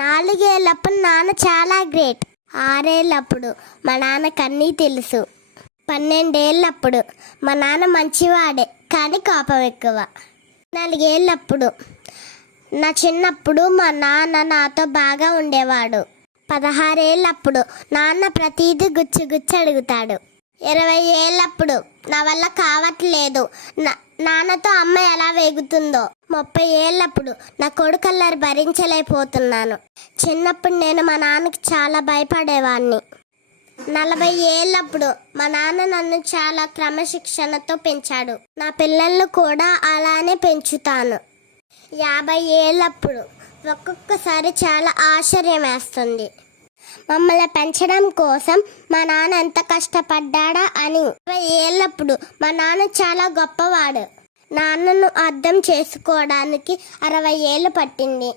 4 ఏళ్ళప్పుడు నాన్న చాలా గ్రేట్. 6 ఏళ్ళప్పుడు మా నాన్నకు అన్నీ తెలుసు. 12 ఏళ్ళప్పుడు మా నాన్న మంచివాడే కానీ కోపం ఎక్కువ. 4 ఏళ్ళప్పుడు నా చిన్నప్పుడు మా నాన్న నాతో బాగా ఉండేవాడు. 16 ఏళ్ళప్పుడు నాన్న ప్రతిదీ గుచ్చి గుచ్చి అడుగుతాడు. 20 ఏళ్ళప్పుడు నా వల్ల కావట్లేదు, నాన్నతో అమ్మ ఎలా వేగుతుందో. 30 ఏళ్ళప్పుడు నా కొడుకల్లరి భరించలేకపోతున్నాను. చిన్నప్పుడు నేను మా నాన్నకి చాలా భయపడేవాడిని. 40 ఏళ్ళప్పుడు మా నాన్న నన్ను చాలా క్రమశిక్షణతో పెంచాడు. నా పిల్లలను కూడా అలానే పెంచుతాను. 50 ఏళ్ళప్పుడు ఒక్కొక్కసారి చాలా ఆశ్చర్యం వేస్తుంది, మమ్మల్ని పెంచడం కోసం మా నాన్న ఎంత కష్టపడ్డా అని. 60 ఏళ్ళప్పుడు మా నాన్న చాలా గొప్పవాడు. నాన్నను అర్థం చేసుకోవడానికి 60 ఏళ్ళు పట్టింది.